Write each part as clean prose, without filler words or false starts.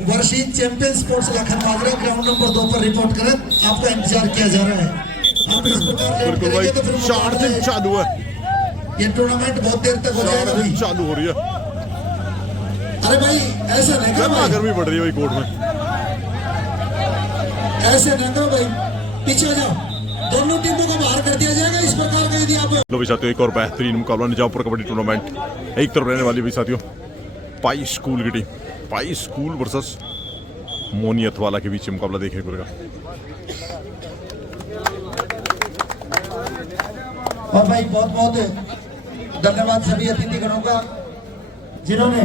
वर्षीय champion sports Lakhan माजरा ground number 2 पर report करें, आपका इंतजार किया जा रहा है। आप इस प्रकार लेट करेंगे तो फिर 4 दिन चालू है, ये टूर्नामेंट बहुत देर तक हो जाएगा भाई। चालू हो रही है। अरे भाई ऐसे नहीं करो भाई, गर्मी बढ़ रही है भाई कोर्ट में, ऐसे नहीं करो भाई, पीछे हो जाओ, दोनों टीमों को बाहर कर दिया जाएगा इस प्रकार का। यदि आप लो भाई साथियों, एक और बेहतरीन मुकाबला निजामपुर कबड्डी टूर्नामेंट एक तरफ रहने वाली भाई साथियों, पाई स्कूल की टीम, पाई स्कूल वर्सेस मोनियत वाला के बीच मुकाबला देखने को मिलेगा। और भाई बहुत बहुत धन्यवाद सभी अतिथिगणों का जिन्होंने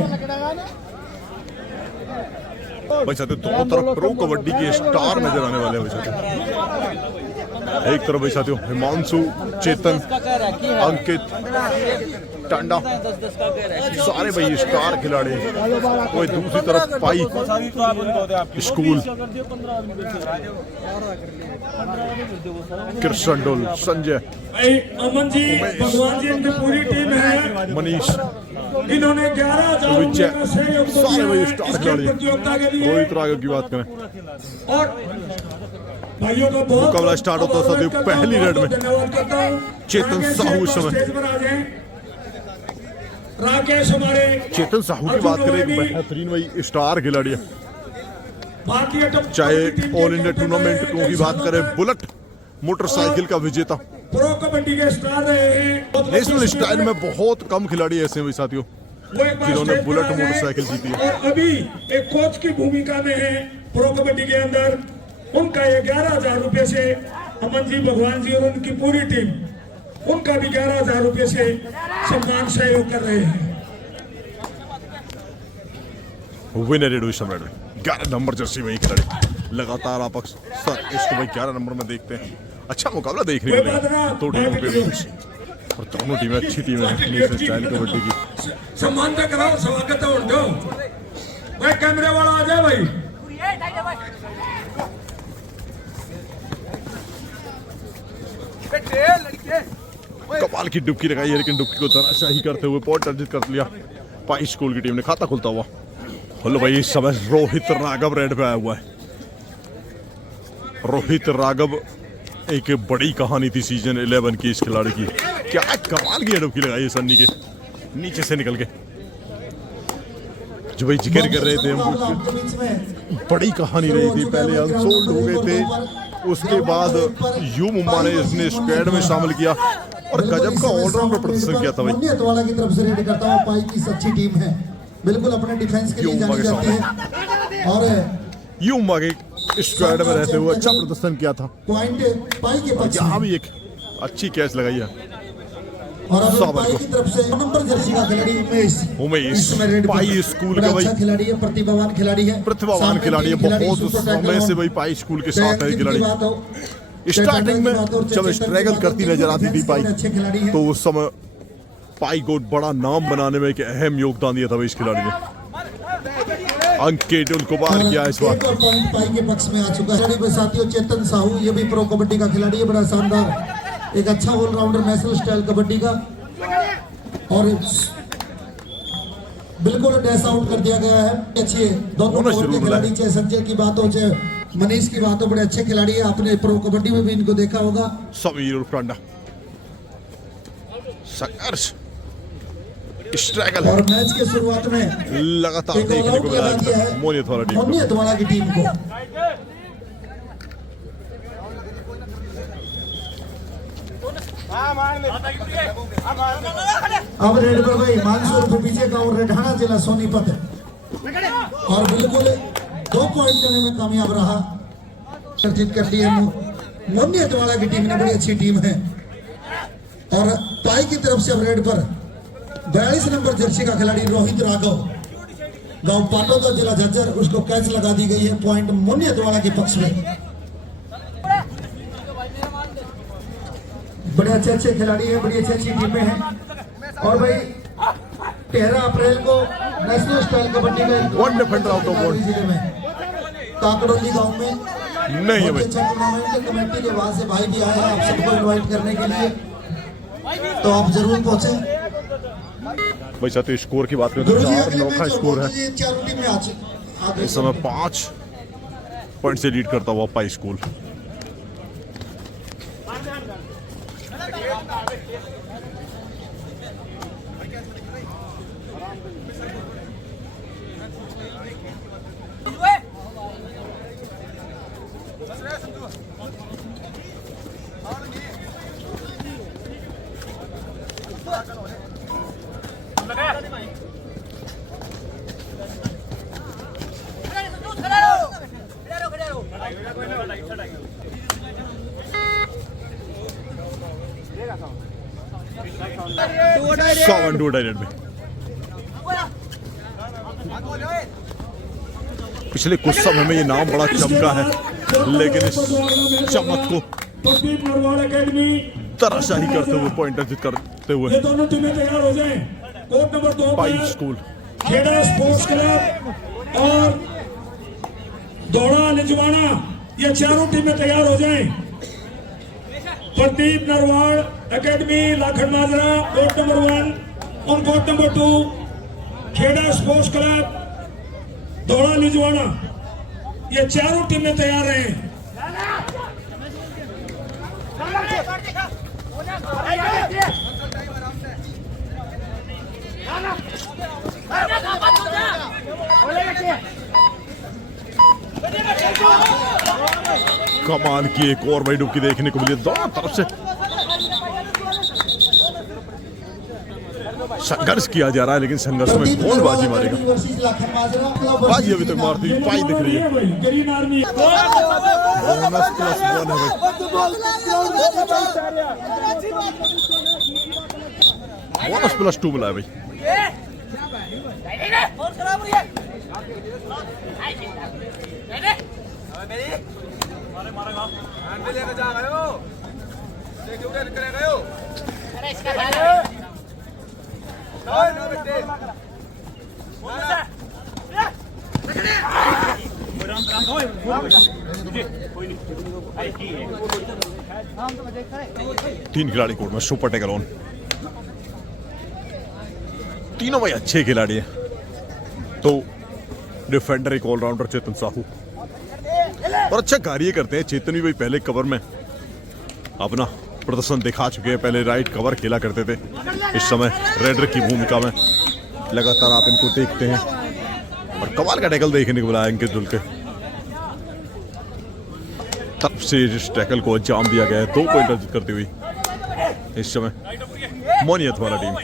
भाई साथियों दोनों तरफ प्रो कबड्डी के स्टार नजर आने वाले हैं भाई साथियों। एक तरफ भाई साथियों हिमांशु, चेतन, अंकित, टांडा, सारे भाई स्टार खिलाड़ी, कोई दूसरी तरफ पाई स्कूल, कृष्ण डोल, संजय, अमन जी, भगवान जी इनकी पूरी टीम है, मनीष, इन्होंने 11,000 सारे भाई स्टार खिलाड़ी। रोहित राघव की बात करें और भाइयों को बहुत मुकाबला स्टार्ट होता है साथियों पहली रेड में। चेतन साहू इस समय, राकेश हमारे, चेतन साहू की बात करें, एक बेहतरीन भाई स्टार खिलाड़ी है। भारतीय चाहे ऑल इंडिया टूर्नामेंट की बात करें, बुलेट मोटरसाइकिल का विजेता, प्रो कबड्डी के स्टार रहे हैं। नेशनल स्टाइल में बहुत कम खिलाड़ी ऐसे हैं भाई साथियों जिन्होंने बुलेट मोटरसाइकिल जीती है। और अभी एक कोच की भूमिका में है प्रो कबड्डी के अंदर। उनका 11,000 रुपए से अमन जी, भगवान जी और उनकी पूरी टीम, उनका भी 11,000 रुपए से सम्मान सहयोग कर रहे हैं। विनर रेड 11 नंबर जर्सी वही खिलाड़ी लगातार आप सर इसको भाई 11 नंबर में देखते हैं। अच्छा मुकाबला देखने को मिलेगा दो टीमों के बीच, और दोनों टीमें अच्छी टीमें हैं नेशनल स्टाइल कबड्डी की। सम्मान तक कराओ, स्वागत है उनको। भाई कैमरे वाला आ जाए भाई। कपाल की डुबकी लगाई है, लेकिन डुबकी को तनाशाही करते हुए पॉइंट अर्जित कर लिया पाई स्कूल की टीम ने। खाता खुलता हुआ हेलो भाई, इस समय रोहित राघव रेड पे आया हुआ है। रोहित राघव एक बड़ी कहानी थी सीजन 11 की इस खिलाड़ी की, क्या कमाल की डुबकी लगाई है सन्नी के नीचे से निकल के। जो भाई जिक्र कर रहे थे हम, बड़ी कहानी रही थी, पहले अनसोल्ड हो गए थे, उसके बाद यू मुंबा ने इसने स्क्वाड में शामिल किया और गजब का ऑलराउंडर प्रदर्शन किया था भाई। वाला की तरफ से रेड करता हूं, पाई की सच्ची टीम है, बिल्कुल अपने डिफेंस के लिए जानी जाती है। और यू मुंबा के स्क्वाड में रहते हुए अच्छा प्रदर्शन किया था। पॉइंट पाई के पक्ष यहाँ भी एक अच्छी कैच लगाई है। और पाई की तरफ से नंबर जर्सी का खिलाड़ी उमेश पाई स्कूल का भाई अच्छा खिलाड़ी है, प्रतिभावान खिलाड़ी है, प्रतिभावान खिलाड़ी है, बहुत समय से भाई पाई स्कूल के साथ है खिलाड़ी। स्टार्टिंग में जब स्ट्रगल करती नजर आती थी पाई, तो उस समय पाई को बड़ा नाम बनाने में एक अहम योगदान दिया था भाई इस खिलाड़ी ने। अंकित उनको बाहर किया इस बार, पॉइंट पाई के पक्ष में आ चुका है साथियों। चेतन साहू, ये भी प्रो कबड्डी का खिलाड़ी है, बड़ा शानदार, एक अच्छा ऑलराउंडर नेशनल स्टाइल कबड्डी का, और बिल्कुल डैश आउट कर दिया गया है। अच्छे दोनों खिलाड़ी, चाहे संजय की बात हो चाहे मनीष की बात हो, बड़े अच्छे खिलाड़ी है। आपने प्रो कबड्डी में भी इनको देखा होगा। समीर उर्फ टांडा, संघर्ष, स्ट्रगल, और मैच के शुरुआत में लगातार देखने को मिला है मोनियत वाला टीम, मोनियत वाला की टीम को। अब रेड पर भाई मानसूर के पीछे का और रेढाना जिला सोनीपत, और बिल्कुल 2 पॉइंट करने में कामयाब रहा, अर्जित कर दिए। मोनियत वाला की टीम ने बड़ी अच्छी टीम है। और पाई की तरफ से अब रेड पर 42 नंबर जर्सी का खिलाड़ी रोहित राघव, गांव पाटोदा जिला झज्जर, उसको कैच लगा दी गई है। पॉइंट मोनियत वाला के पक्ष में। बड़े अच्छे खिलाड़ी हैं, बड़ी अच्छी टीमें हैं। और भाई 13 अप्रैल को नेशनल स्टाइल कबड्डी का one defender out of board जिले में काकड़ोली गांव में नहीं है भाई। टूर्नामेंट के कमेटी के वहां से भाई भी आए हैं आप सबको इनवाइट करने के लिए, तो आप जरूर पहुंचे। भाई साथ स्कोर की बात करें तो 4-9 का स्कोर है। चारों टीम में आगे इस समय 5 पॉइंट से लीड करता हुआ पाई स्कूल। सेवन टू डायरेक्ट में पिछले कुछ समय में ये नाम बड़ा चमका है, लेकिन इस चमक को प्रदीप नरवाल एकेडमी तराशाही करते हुए पॉइंट अर्जित करते हुए ये दोनों टीमें तैयार हो जाएं। कोर्ट नंबर 2 पाई पर स्कूल खेड़ा स्पोर्ट्स क्लब और दौड़ा निजवाना, ये चारों टीमें तैयार हो जाएं। Pradeep Narwal academy Lakhan Majra court number 1 और court number 2 Kheda sports club Dauda Nijwana, ये चारों टीमें तैयार हैं। कमाल की एक और बड़ी डुबकी देखने को मिली दोनों तरफ से। संघर्ष किया जा रहा है, लेकिन संघर्ष में कौन बाजी मारेगा? बाजी अभी तक मारती हुई पाई दिख रही है। ग्रीन आर्मी बोनस प्लस 1 है भाई, बोनस प्लस 2 मिला है भाई। तीन खिलाड़ी कोर्ट में, सुपर टेकर ऑन। तीनों भाई अच्छे खिलाड़ी हैं। तो डिफेंडर एक ऑलराउंडर चेतन साहू, और अच्छा कार्य करते हैं। चेतन भी भाई पहले कवर में अपना प्रदर्शन दिखा चुके हैं। पहले राइट कवर खेला करते थे, इस समय रेडर की भूमिका में लगातार आप इनको देखते हैं। और कमाल का टैकल देखने को मिला अंकित दुल के तरफ से। इस टैकल को अंजाम दिया गया है 2 पॉइंट अर्जित करते हुए इस समय मोनियत वाला टीम।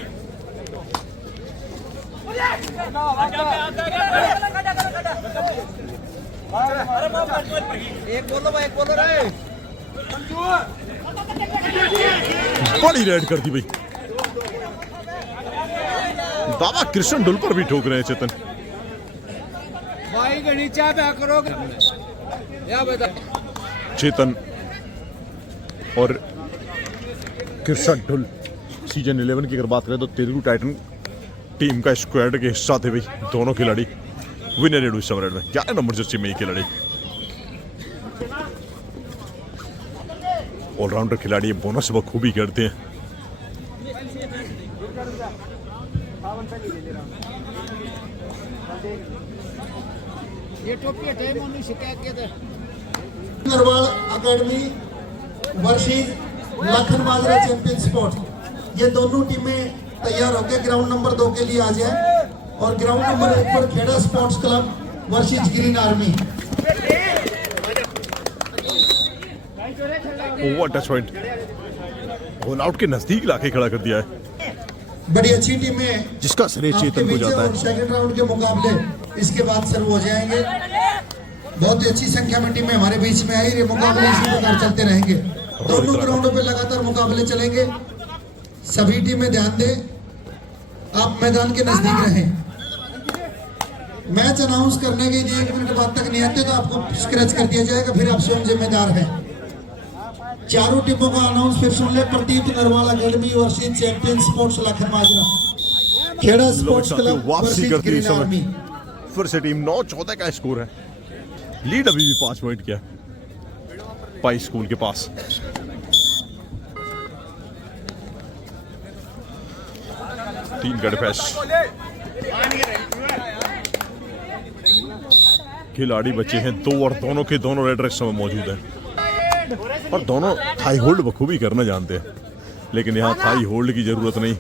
बड़ी रेड कर दी भाई। बाबा कृष्ण डुल पर भी ठोक रहे हैं चेतन। चेतन और कृष्ण डुल सीजन 11 की अगर बात करें तो तेलुगु टाइटन टीम का स्क्वाड के हिस्सा थे भाई दोनों खिलाड़ी। विनर रेड इस में 11 नंबर जर्सी में ये खिलाड़ी ऑलराउंडर खिलाड़ी बोनस बखूबी करते हैं। नरवाल एकेडमी वर्सेस लाखन माजरा चैंपियन स्पोर्ट, ये दोनों टीमें तैयार होकर ग्राउंड नंबर 2 के लिए आ जाए। और ग्राउंड नंबर 1 पर Kheda sports club versus green army. Over touch point all out के नजदीक लाके खड़ा कर दिया है। बड़ी अच्छी टीमें जिसका श्रेय चेतन को जाता है। सेकंड राउंड के मुकाबले इसके बाद शुरू हो जाएंगे। बहुत ही अच्छी संख्या में टीमें हमारे बीच में आई। ये मुकाबले इसी प्रकार चलते रहेंगे। दोनों ग्राउंडों पे लगातार मुकाबले चलेंगे। सभी टीमें ध्यान दें, आप मैदान के नजदीक रहें। मैच अनाउंस करने के लिए 1 मिनट बाद तक नहीं आते तो आपको स्क्रैच कर दिया जाएगा, फिर आप स्वयं जिम्मेदार हैं। चारों टीमों का अनाउंस फिर सुन ले। Pradeep Narwal academy versus champion sports Lakhan Majra, Kheda sports club वापसी वर्सेस करती है ग्रीन इस समय। आर्मी। फिर से टीम 9-14 का स्कोर है। लीड अभी भी 5 पॉइंट किया पाई स्कूल के पास। तीन गढ़ पैस खिलाड़ी बचे हैं 2 और दोनों के दोनों रेडर इस समय मौजूद हैं और दोनों थाई होल्ड बखूबी करना जानते हैं, लेकिन यहाँ थाई होल्ड की जरूरत नहीं,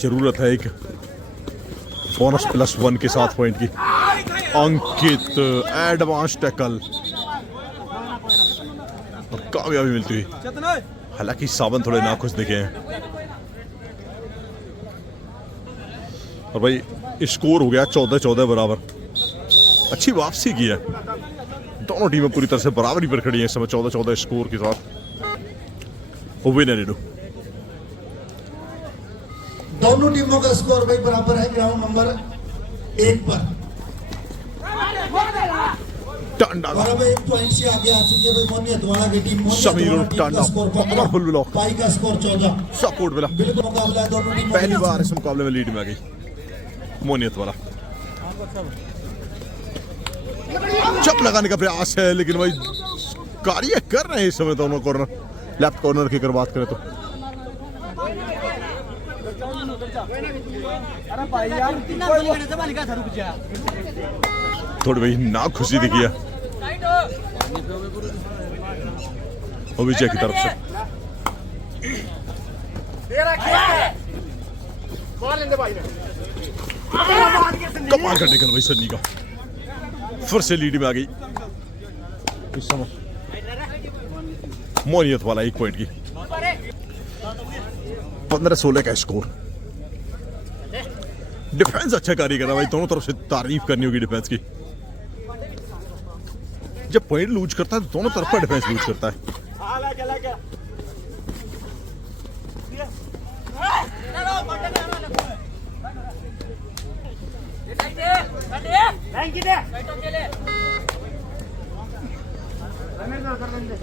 जरूरत है एक बोनस +1 के 7 पॉइंट की। अंकित एडवांस टैकल और कामयाबी मिलती हुई, हालांकि सावन थोड़े नाखुश दिखे हैं। और भाई स्कोर हो गया 14-14 बराबर। अच्छी वापसी की है, दोनों टीमें पूरी तरह से बराबरी पर खड़ी हैं इस समय 14-14 स्कोर के साथ। विनर दोनों टीमों का स्कोर भाई बराबर है ग्राउंड नंबर 1 पर। टांडा और अब 1 पॉइंट से आगे आ चुकी है भाई मोनियत वाला की टीम। समीर और टांडा फुल ब्लॉक, पाई का स्कोर 14। सपोर्ट मिला, बिल्कुल मुकाबला है दोनों टीमों पहली का। बार इस मुकाबले में लीड में आ गई मोनियत वाला। चप लगाने का प्रयास है, लेकिन भाई कार्य कर रहे हैं इस समय दोनों कॉर्नर। लेफ्ट कॉर्नर की अगर बात करें तो थोड़ी भाई ना खुशी दिखी है विजय की तरफ से। कमाल का टेकल भाई सन्नी का, फिर से लीड में आ गई इस समय मोनियत वाला 1 पॉइंट की। 15-16 का स्कोर। डिफेंस अच्छा कार्य कर रहा है भाई, दोनों तरफ से तारीफ करनी होगी डिफेंस की। जब पॉइंट लूज करता है तो दोनों तरफ का डिफेंस लूज करता है।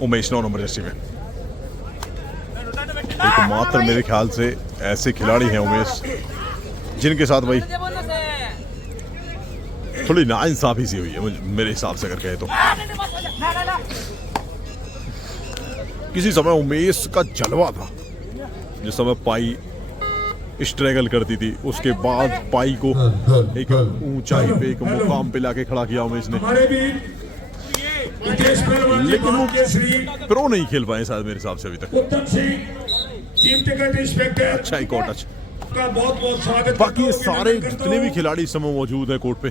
उमेश 9 नंबर जर्सी में मात्र मेरे ख्याल से ऐसे खिलाड़ी हैं उमेश जिनके साथ भाई थोड़ी नाइंसाफी सी हुई है मेरे हिसाब से अगर कहे तो। किसी समय उमेश का जलवा था, जिस समय पाई स्ट्रगल करती थी, उसके बाद पाई को एक ऊंचाई पे एक मुकाम पे लाके खड़ा किया उमेश ने, लेकिन वो प्रो नहीं खेल पाए शायद मेरे हिसाब से अभी तक। अच्छा एक और टच। बाकी ये सारे जितने भी खिलाड़ी इस समय मौजूद है कोर्ट पे,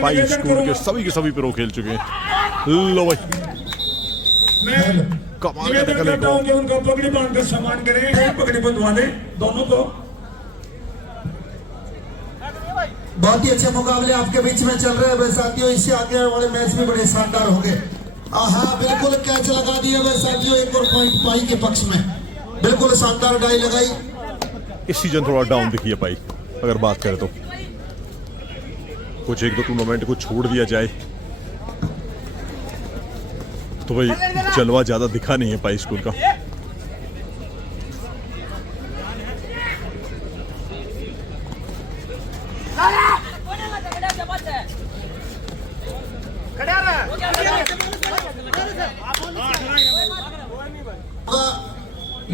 पाई स्कूल के सभी प्रो खेल चुके हैं। लो भाई कमाल का टैकल है, उनका पगड़ी बांधकर सम्मान करें, पगड़ी बंधवा दें दोनों को। बहुत ही अच्छे मुकाबले आपके बीच में चल रहे हैं साथियों। इससे आगे वाले मैच भी बड़े शानदार होंगे। हाँ बिल्कुल कैच लगा दिया भाई साथियों, 1 और पॉइंट पाई के पक्ष में। बिल्कुल शानदार डाई लगाई। इस सीजन थोड़ा डाउन दिखी है पाई अगर बात करें तो, कुछ 1-2 टूर्नामेंट को छोड़ दिया जाए तो भाई जलवा ज्यादा दिखा नहीं है पाई स्कूल का।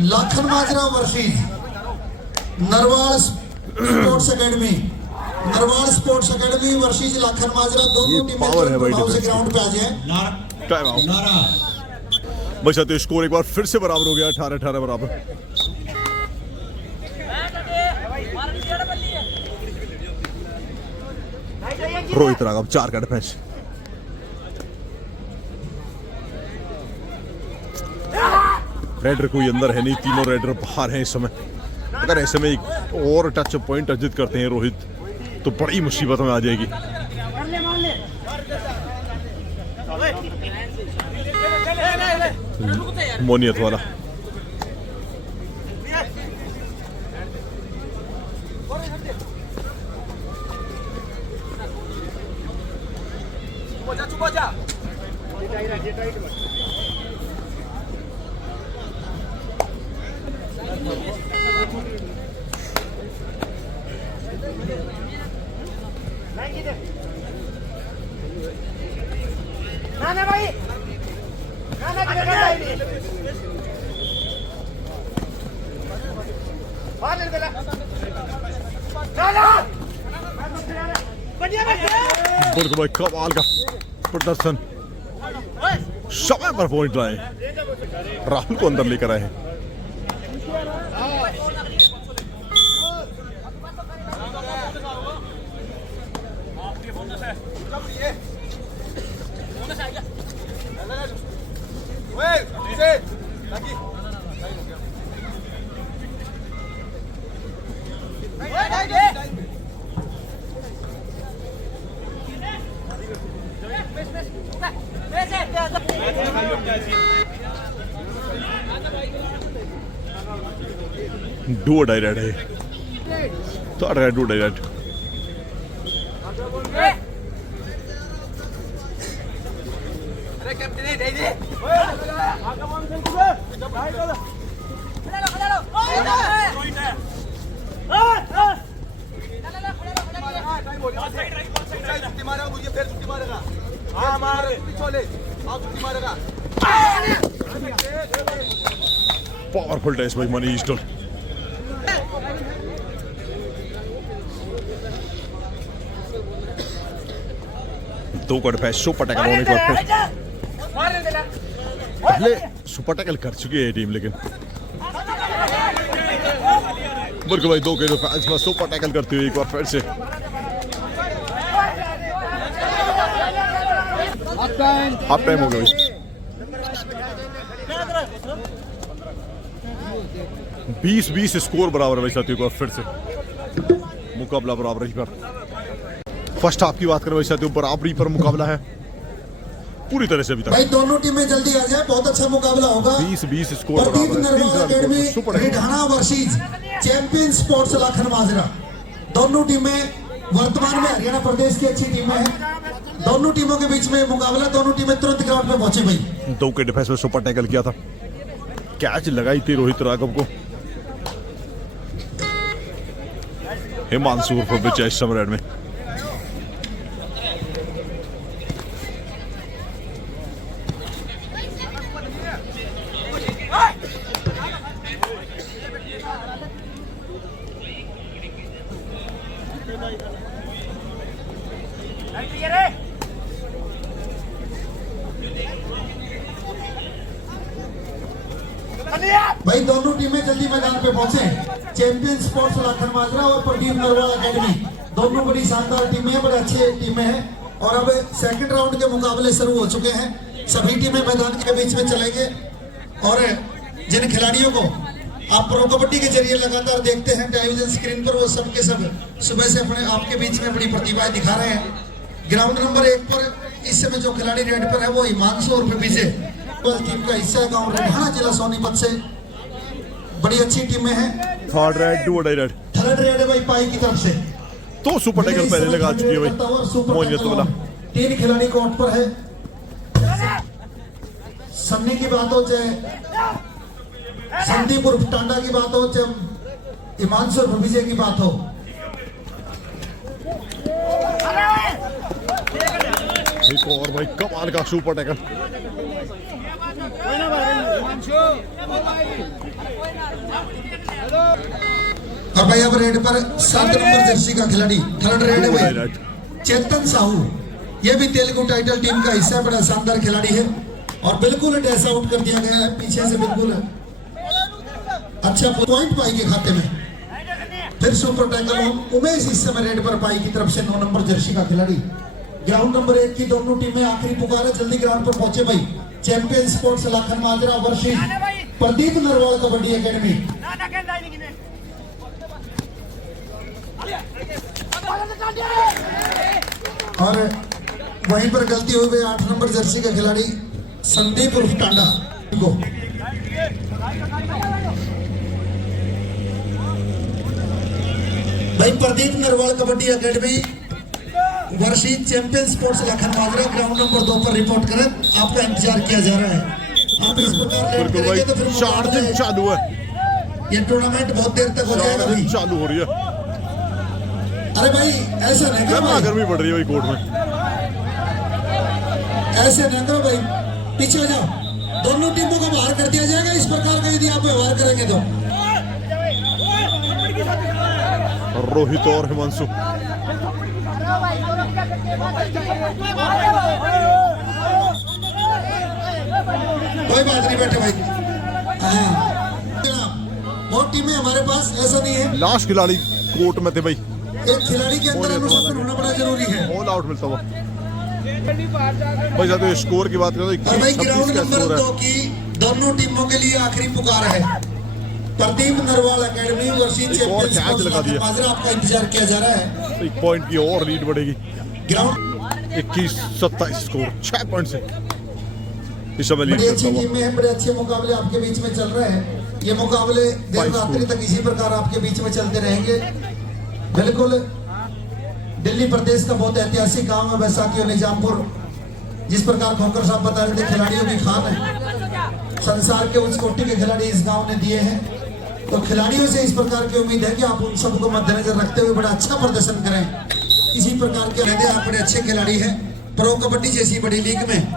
Lakhan Majra versus Narwal sports academy, Narwal sports academy versus Lakhan Majra. दोनों टीमें पावर है भाई ग्राउंड पे आ जाए। टाइम आउट बचा तो स्कोर एक बार फिर से बराबर हो गया 18-18 बराबर। रोहित राघव 4 का डिफेंस। रेडर कोई अंदर है नहीं, तीनों रेडर बाहर हैं इस समय। अगर ऐसे में एक और टच पॉइंट अर्जित करते हैं रोहित तो बड़ी मुसीबत में आ जाएगी। मोनियत वाला ना भाई बढ़िया बिल्कुल भाई कमाल का प्रदर्शन, समय पर पॉइंट लाए, राहुल को अंदर लेकर आए हैं। डू और डाई रेड है, तो raid do die raid. Powerful test भाई मनीष डोल। दो को डिफेंस सुपर टैकल होने के बाद पहले सुपर टैकल कर चुकी है टीम, लेकिन बिल्कुल भाई दो के डिफेंस में सुपर टैकल करती हुई एक बार फिर से। हाफ टाइम हो गया भाई, 20-20 स्कोर बराबर है भाई साथियों को। फिर से मुकाबला बराबरी पर, फर्स्ट हाफ की बात करें भाई साथियों, बराबरी पर मुकाबला है पूरी तरह से अभी तक। भाई दोनों टीमें जल्दी आ जाए, बहुत अच्छा मुकाबला होगा। 20-20 स्कोर प्रदीप बराबर है। Narwal academy Ridhana versus champion sports Lakhan Majra, दोनों टीमें वर्तमान में हरियाणा प्रदेश की अच्छी टीमें हैं। दोनों टीमों के बीच में मुकाबला, दोनों टीमें तुरंत ग्राउंड में पहुंचे भाई। दो के डिफेंस में सुपर टैकल किया था, कैच लगाई थी रोहित राघव को। हिमांशु उर्फ विजय समरेड में भाई दोनों टीमें जल्दी मैदान पे पहुंचे। चैंपियन स्पोर्ट्स लाखन माजरा और प्रदीप नरवाल एकेडमी, दोनों बड़ी शानदार टीमें हैं, बड़े अच्छे टीमें हैं। और अब सेकंड राउंड के मुकाबले शुरू हो चुके हैं। सभी टीमें मैदान के बीच में चलेंगे और जिन खिलाड़ियों को आप प्रो कबड्डी के जरिए लगातार देखते हैं टेलीविजन स्क्रीन पर, वो सब के सब सुबह से अपने आपके बीच में बड़ी प्रतिभाएं दिखा रहे हैं। ग्राउंड नंबर 1 पर इस समय जो खिलाड़ी रेड पर है वो हिमांशु उर्फ विजय टीम का हिस्सा, गाँव रिढाणा जिला सोनीपत से। बड़ी अच्छी टीमें हैं। Third red do red, third red है भाई पाई की तरफ से। तो सुपर टैकल पहले लगा चुकी है भाई मोहनियत वाला। 3 खिलाड़ी कोर्ट पर है। सन्नी की बात हो चाहे संदीप उर्फ टांडा की बात हो चाहे हिमांशु उर्फ विजय की बात हो, एक और भाई कमाल का सुपर टैकल। और भाई अब रेड पर 7 नंबर जर्सी का खिलाड़ी, थर्ड रेड है भाई चेतन साहू। ये भी तेलुगु टाइटल टीम का हिस्सा, बड़ा शानदार खिलाड़ी है और बिल्कुल डैश आउट कर दिया गया है पीछे से, बिल्कुल अच्छा पॉइंट पाई के खाते में। फिर सुपर टैकल उमेश इस समय रेड पर पाई की तरफ से 9 नंबर जर्सी का खिलाड़ी। ग्राउंड नंबर 1 की दोनों टीमें आखिरी पुकार है, जल्दी ग्राउंड पर पहुंचे भाई। Champion sports Lakhan Majra versus Pradeep Narwal kabaddi academy. और वहीं पर गलती हुई भाई 8 नंबर जर्सी का खिलाड़ी संदीप उर्फ टांडा को। भाई Pradeep Narwal kabaddi academy versus champion sports Lakhan Majra, ground number 2 पर रिपोर्ट करें। आपका इंतजार किया जा रहा है। आप इस प्रकार लेट करेंगे तो फिर 4 दिन चालू है ये टूर्नामेंट, बहुत देर तक हो जाएगा भाई। चालू हो रही है। अरे भाई ऐसा नहीं करो भाई, गर्मी पड़ रही है भाई कोर्ट में, ऐसे नहीं करो भाई, पीछे हो जाओ। दोनों टीमों को बाहर कर दिया जाएगा इस प्रकार का यदि आप व्यवहार करेंगे तो। रोहित और हिमांशु कोई बात नहीं बैठे भाई। हाँ बहुत टीमें हमारे पास, ऐसा नहीं है। लास्ट खिलाड़ी कोर्ट में थे भाई, एक खिलाड़ी के अंदर अनुशासन होना बड़ा जरूरी है। ऑल आउट मिलता हुआ भाई। साथ ही स्कोर की बात करें तो और भाई 21-26 ग्राउंड का नंबर स्कोर है। 2 की दोनों टीमों के लिए आखिरी पुकार है। प्रदीप नरवाल एकेडमी वर्षीय एक और चैंपियंस कैच लगा दिया। माजरा आपका इंतजार किया जा रहा है। 1 पॉइंट की और लीड बढ़ेगी। ग्राउंड 21-27 स्कोर, 6 पॉइंट से इस समय लीड बड़ी अच्छी करता हुआ। टीमें हैं, बड़े अच्छे मुकाबले आपके बीच में चल रहे हैं। ये मुकाबले देर रात्रि तक इसी प्रकार आपके बीच में चलते रहेंगे। बिल्कुल दिल्ली प्रदेश का बहुत ऐतिहासिक गांव है बैसाखी और निजामपुर। जिस प्रकार खोकर साहब बता रहे थे, खिलाड़ियों की खान है। संसार के उच्च कोटि के खिलाड़ी इस गांव ने दिए हैं, तो खिलाड़ियों से इस प्रकार की उम्मीद है कि आप उन सबको मद्देनजर रखते हुए बड़ा अच्छा प्रदर्शन करें। इसी प्रकार के रहते आप बड़े अच्छे खिलाड़ी हैं। प्रो कबड्डी जैसी बड़ी लीग में,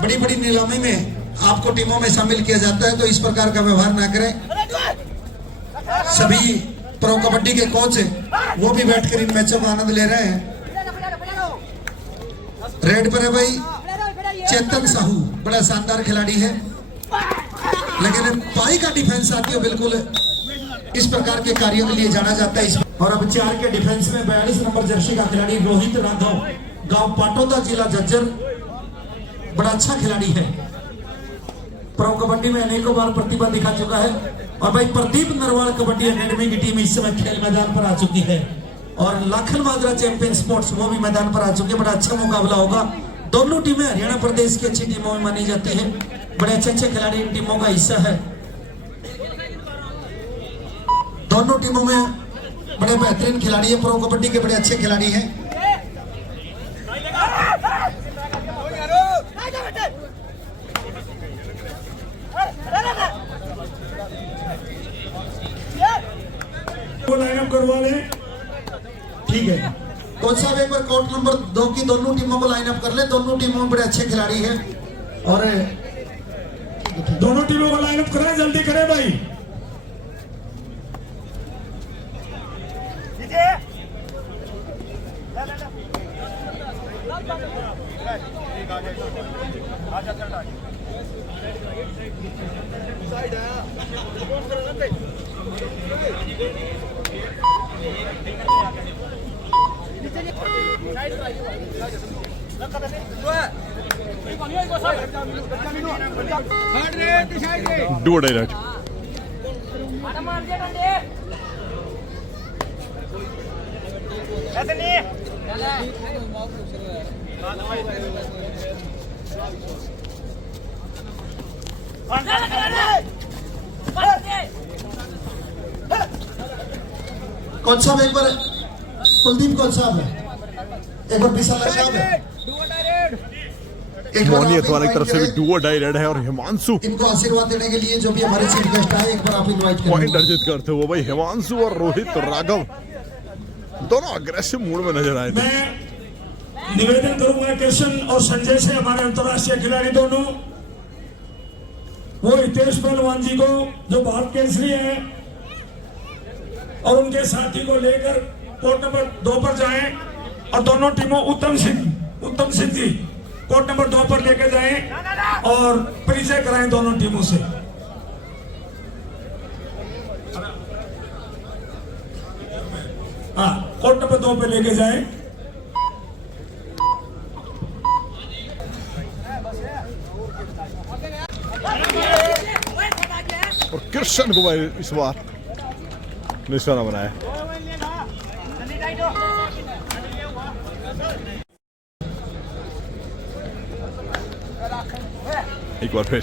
बड़ी बड़ी नीलामी में आपको टीमों में शामिल किया जाता है, तो इस प्रकार का व्यवहार ना करें। सभी प्रो कबड्डी के कोच वो भी बैठकर इन मैचों का आनंद ले रहे हैं। रेड पर है भाई चेतन साहू, बड़ा शानदार खिलाड़ी है, लेकिन पाई का डिफेंस साथियों बिल्कुल इस प्रकार के कार्यों के लिए जाना जाता है। और अब 4 के डिफेंस में 42 नंबर जर्सी का खिलाड़ी रोहित राघव, गांव पाटोदा, जिला झज्जर, बड़ा अच्छा खिलाड़ी है। प्रो कबड्डी में अनेकों बार प्रतिभा दिखा चुका है। और भाई प्रदीप नरवाल कबड्डी एकेडमी की टीम इस समय खेल मैदान पर आ चुकी है, और लाखन माजरा चैंपियन स्पोर्ट्स वो भी मैदान पर आ चुके हैं। बड़ा अच्छा मुकाबला होगा। दोनों टीमें हरियाणा प्रदेश की अच्छी टीमों में मानी जाती है। बड़े अच्छे अच्छे खिलाड़ी इन टीमों का हिस्सा है। दोनों टीमों में बड़े बेहतरीन खिलाड़ी है। प्रो कबड्डी के बड़े अच्छे खिलाड़ी हैं। वो लाइनअप करवा लें। ठीक है कोच साहब, एक बार कोर्ट नंबर 2 की दोनों टीमों को लाइन अप कर ले। दोनों टीमों में बड़े अच्छे खिलाड़ी हैं, और दोनों टीमों को लाइनअप कराएं, जल्दी करें भाई। डू डायरेक्ट कोच साहब एक बार, कुलदीप कोच साहब है, एक बार विशाल साहब है, एक बार मोनी आप अथवाल की तरफ से भी invite डू डायरेक्ट है। और हिमांशु करें। इनको आशीर्वाद देने के लिए जो भी हमारे चीफ गेस्ट आए, एक बार आप इनवाइट पॉइंट करें। अर्जित करते हुए भाई हिमांशु और रोहित राघव दोनों अग्रेसिव मूड में नजर आए थे। मैं निवेदन करूंगा कृष्ण और संजय से, हमारे अंतर्राष्ट्रीय खिलाड़ी दोनों, वो हितेश पहलवान जी को जो भारत केसरी है, और उनके साथी को लेकर कोर्ट नंबर 2 पर जाएं। और दोनों टीमों उत्तम सिंह जी कोर्ट नंबर 2 पर लेकर जाएं और परिचय कराएं दोनों टीमों से। हाँ, कोर्ट नंबर 2 पर लेके जाएं। और कृष्ण को भाई इस बार निशाना बनाया। एक बार फिर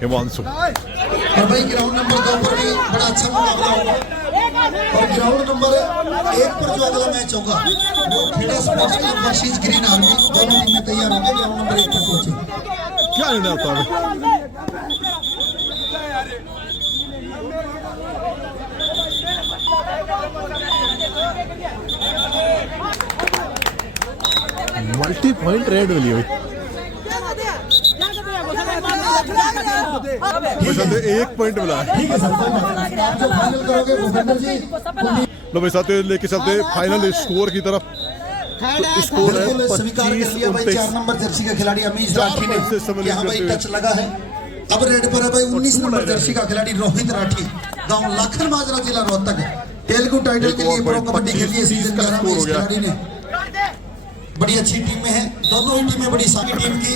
हिमांशु और भाई ग्राउंड नंबर 2 पर भी बड़ा अच्छा मुकाबला होगा। और ग्राउंड नंबर 1 पर जो अगला मैच होगा वो Kheda sports club versus green army, दोनों टीमें तैयार होंगे। ग्राउंड नंबर 1 पर पहुंचे। क्या निर्णय होता है? मल्टी पॉइंट रेड मिली हुई। एक पॉइंट मिला है। ठीक है सर, कोई बात नहीं। आप जो फाइनल करोगे भूपेंद्र जी, लो भाई साथ लेके चलते फाइनल स्कोर की तरफ। तो स्कोर है बिल्कुल स्वीकार कर लिया भाई 4 नंबर जर्सी का खिलाड़ी अमीज राठी ने कि हाँ भाई टच लगा है। अब रेड पर है भाई 19 नंबर जर्सी का खिलाड़ी रोहित राठी, गांव लाखन माजरा, जिला रोहतक। तेलुगु टाइटल के लिए प्रो कबड्डी खेली है सीजन 11 में इस खिलाड़ी ने। बड़ी अच्छी टीम में है, दोनों ही टीमें बड़ी सारी टीम की।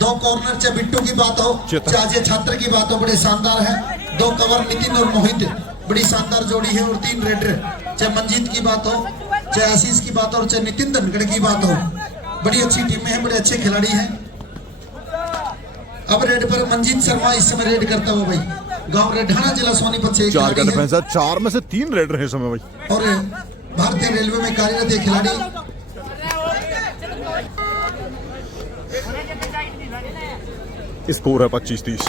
2 कॉर्नर, चाहे बिट्टू की बात हो चाहे अजय छात्र की बात हो, बड़े शानदार है। 2 कवर नितिन और मोहित, बड़ी शानदार जोड़ी है। और 3 रेडर, चाहे मंजीत की बात हो, चाहे आशीष की बात हो, चाहे नितिन धनखड़ की बात हो, बड़ी अच्छी टीमें हैं, बड़े अच्छे खिलाड़ी हैं। अब रेड पर मंजीत शर्मा इस समय रेड करता हुआ भाई, गांव रेढाना, जिला सोनीपत से 4 का डिफेंस है, 4 में से 3 रेडर है इस समय भाई। और भारतीय रेलवे में कार्यरत एक खिलाड़ी। स्कोर है 25-30।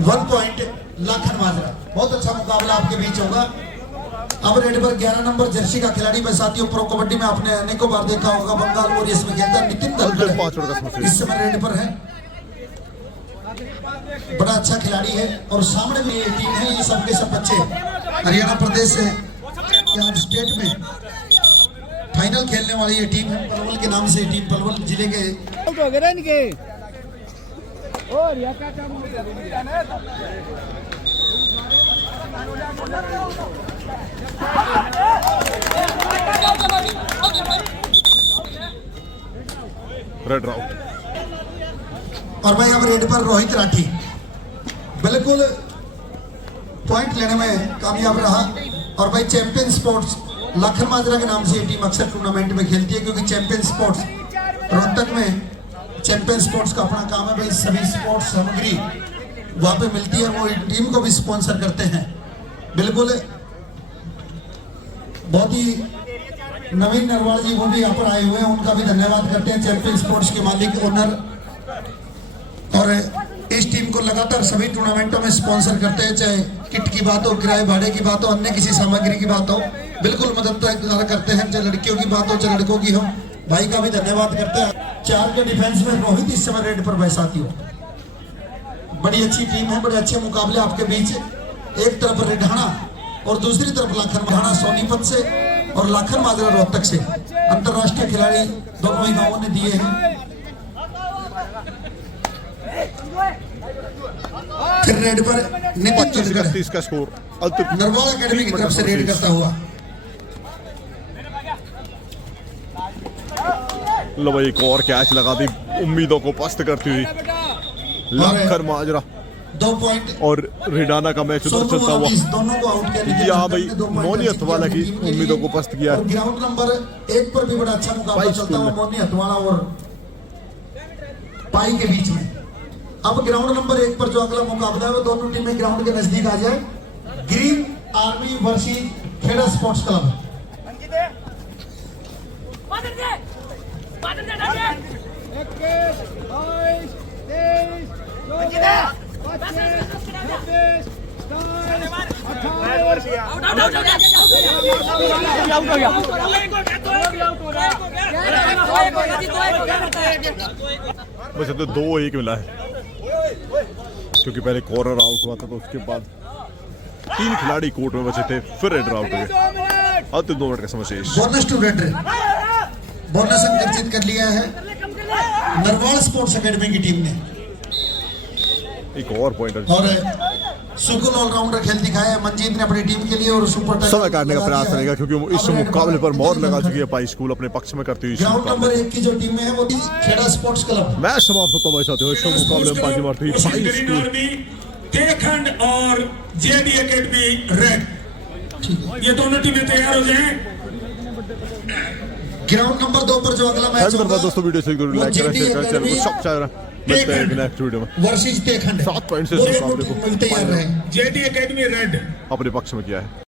वन पॉइंट लाखन माजरा। बहुत अच्छा मुकाबला आपके बीच होगा। अब रेड पर 11 नंबर जर्सी का खिलाड़ी में साथियों प्रो कबड्डी में आपने अनेकों बार देखा होगा, बंगाल वॉरियर्स में खेलता है नितिन धनखड़, इस समय रेड पर है। बड़ा अच्छा खिलाड़ी है। और सामने भी ये टीम है, ये सबके सब बच्चे हरियाणा प्रदेश से यहाँ स्टेट में फाइनल खेलने वाली ये टीम है। पलवल के नाम से टीम, पलवल जिले के। रेड राउट। और भाई अब रेड पर रोहित राठी बिल्कुल पॉइंट लेने में कामयाब रहा। और भाई चैंपियन स्पोर्ट्स लाखन माजरा के नाम से ये टीम अक्सर टूर्नामेंट में खेलती है, क्योंकि चैंपियन स्पोर्ट्स रोहतक में चैंपियन स्पोर्ट्स का अपना काम है भाई। सभी स्पोर्ट्स सामग्री वहाँ पे मिलती है, वो टीम को भी स्पॉन्सर करते हैं। बिल्कुल बहुत ही नवीन नरवाल जी वो भी यहाँ पर आए हुए हैं, उनका भी धन्यवाद करते हैं। चैंपियन स्पोर्ट्स के मालिक ओनर, और इस टीम को लगातार सभी टूर्नामेंटों में स्पॉन्सर करते हैं, चाहे किट की बात हो, किराए भाड़े की बात हो, अन्य किसी सामग्री की बात हो, बिल्कुल मदद करते हैं। चाहे लड़कियों की बात हो चाहे लड़कों की हो, भाई का भी धन्यवाद करते हैं। 4 के डिफेंस में रोहित इस समय रेड पर बैसाती हो। बड़ी अच्छी टीम है, बड़े अच्छे मुकाबले आपके बीच। एक तरफ रेढाना और दूसरी तरफ लाखन माजरा सोनीपत से और लाखन माजरा रोहतक से अंतरराष्ट्रीय खिलाड़ी दोनों ही गांवों ने दिए हैं। फिर रेड पर नितिन धनखड़ का स्कोर नरवाल एकेडमी की तरफ से रेड करता हुआ। लो भाई, एक और कैच लगा दी, उम्मीदों को पस्त करती हुई लाखन माजरा। 2 पॉइंट और रेडाना का मैच उधर चलता हुआ। दोनों को आउट करने के यहाँ भाई मोनी हथवाला की उम्मीदों को पस्त किया। और ग्राउंड नंबर 1 पर भी बड़ा अच्छा मुकाबला चलता हुआ मोनी हथवाला और पाई के बीच में। अब ग्राउंड नंबर 1 पर जो अगला मुकाबला है वो दोनों टीमें ग्राउंड के नजदीक आ जाए। Green army versus Kheda sports club. वैसे तो 2-1 मिला है, क्योंकि पहले कॉर्नर आउट हुआ था, तो उसके बाद 3 खिलाड़ी कोर्ट में बचे थे, फिर रेडर आउट हो गए। अब तो 2 मिनट का समय शेष। बोनस टू रेडर, बोनस निर्जित कर लिया है नरवाल स्पोर्ट्स एकेडमी की टीम ने। एक और पॉइंटर और सुकुल ऑलराउंडर खेल दिखाया है मंजीत ने अपनी टीम के लिए। और सुपर समय काटने का प्रयास करेगा, क्योंकि इस मुकाबले पर मोहर लगा चुकी है पाई स्कूल अपने पक्ष में करती हुई। ग्राउंड नंबर 1 की जो टीम है वो खेड़ा स्पोर्ट्स क्लब। मैच समाप्त होता हुआ चाहते हो इस मुकाबले में बाजी मारती हुई पाई स्कूल, तेखंड और जेडी एकेडमी रेड। ये दोनों टीमें तैयार हो जाएं। ग्राउंड नंबर 2 पर जो अगला मैच होगा दोस्तों, वीडियो से जरूर लाइक करें, शेयर करें, चैनल को सब्सक्राइब मिलते हैं नेक्स्ट वीडियो में। वर्सेस तेखंड 7 पॉइंट से मुकाबले को तैयार रहे। जेडी एकेडमी रेड अपने पक्ष में किया है।